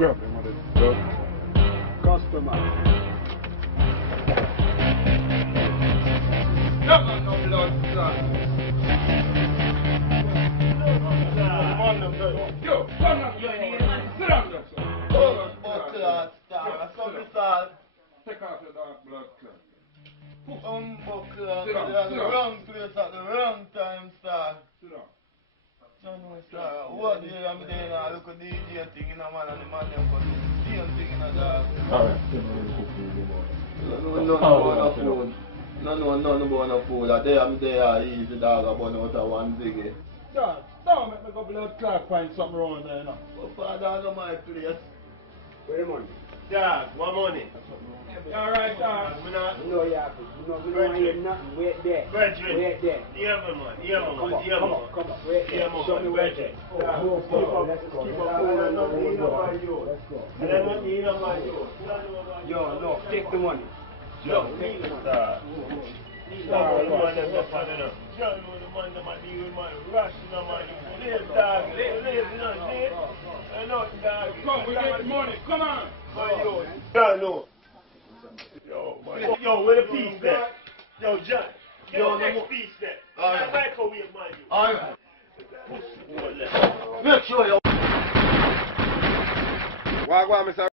Grab him with it, dog. Customer. Not got no blood, son. Yo, come on, sit down there, son. Oh, blood star, come salt. Take out your dark blood clot. Buckler, Sit down, you're at sit the down. wrong place at the wrong time, star. Sit down. No, no, star. What do you have there now? Look at the DJ thing in a man and the man them got the same thing in a dog. Alright, No, about no food. None about no food. I there, I'm there, easy dog, about out of one ziggy. Dog, don't make me go blood clot find something wrong there, you know. But father, I know my place. Where the money? Dog, what money? Alright, dog. No, yeah, we don't hear nothing. Wait there. Brethren. Wait there. Yeah, man. Yeah, man. Come on, Yeah, come man. on, come on. Wait Yeah, there. man. Show me where there. Let's go. Let's go. Keep up moving. Not lean up on you. Let's go. And then not lean up on you. Yo, no, take the money. Yo, take the money. Stop the man them up on enough. John know the man them a deal with man. Rush in the man. Live, dog. Live, you know, see? I know, dog. Come, we get the money, come on. Yo, John know. Yo, man. Yo, where the piece there? Yo, John. Yo, the next piece there. Alright. Microwave, man. Alright. Push. Make sure you Wagwan, Mr.